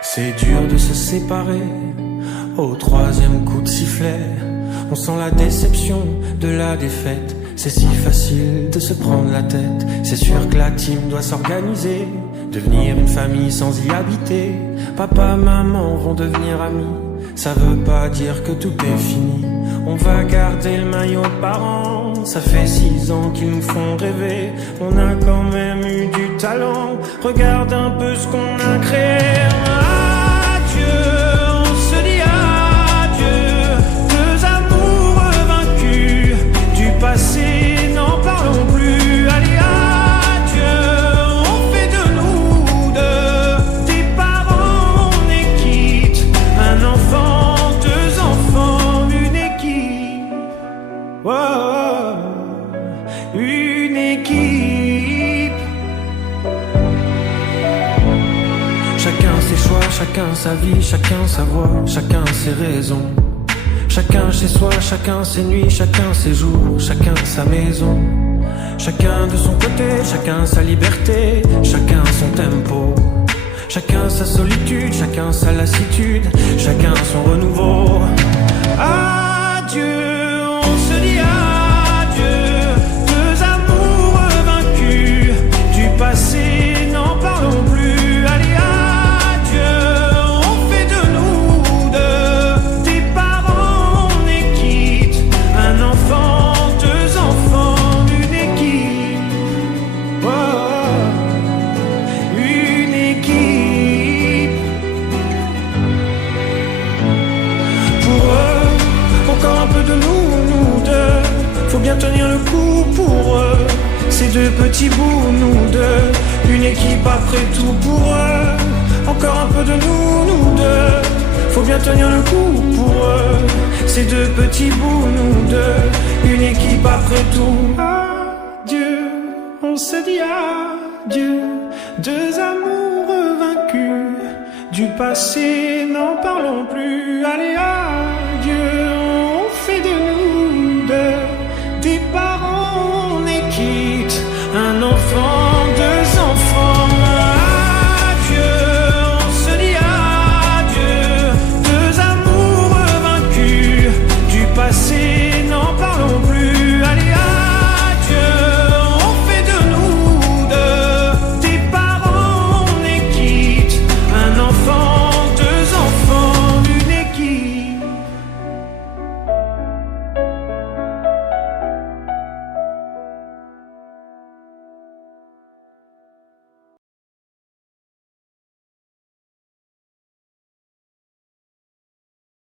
C'est dur de se séparer au troisième coup de sifflet. On sent la déception de la défaite. C'est si facile de se prendre la tête. C'est sûr que la team doit s'organiser, devenir une famille sans y habiter. Papa, maman vont devenir amis. Ça veut pas dire que tout est fini. On va garder le maillot de parents. Ça fait 6 ans qu'ils nous font rêver. On a quand même eu du talent. Regarde un peu ce qu'on a créé. Adieu, on se dit adieu. Deux amours vaincus du passé, n'en parlons plus. Allez, adieu, on fait de nous deux des parents, on est quitte. Un enfant, deux enfants, une équipe. Oh, une équipe. Chacun ses choix, chacun sa vie, chacun sa voix, chacun ses raisons. Chacun chez soi, chacun ses nuits, chacun ses jours, chacun sa maison. Chacun de son côté, chacun sa liberté, chacun son tempo. Chacun sa solitude, chacun sa lassitude, chacun son renouveau. Adieu, on se dit adieu. Deux amours vaincus du passé, n'en parlons plus. Allez, adieu, on fait de nous deux des parents, on est quitte. Un enfant, deux enfants, une équipe. Oh, une équipe. Pour eux, encore un peu de nous deux. Faut bien tenir le coup pour eux. Ces deux petits bouts, nous deux. Une équipe après tout pour eux. Encore un peu de nous deux. Faut bien tenir le coup pour eux. Ces deux petits bouts, nous deux. Une équipe après tout. Adieu, on se dit adieu. Deux amours vaincus du passé, n'en parlons plus. Allez, adieu.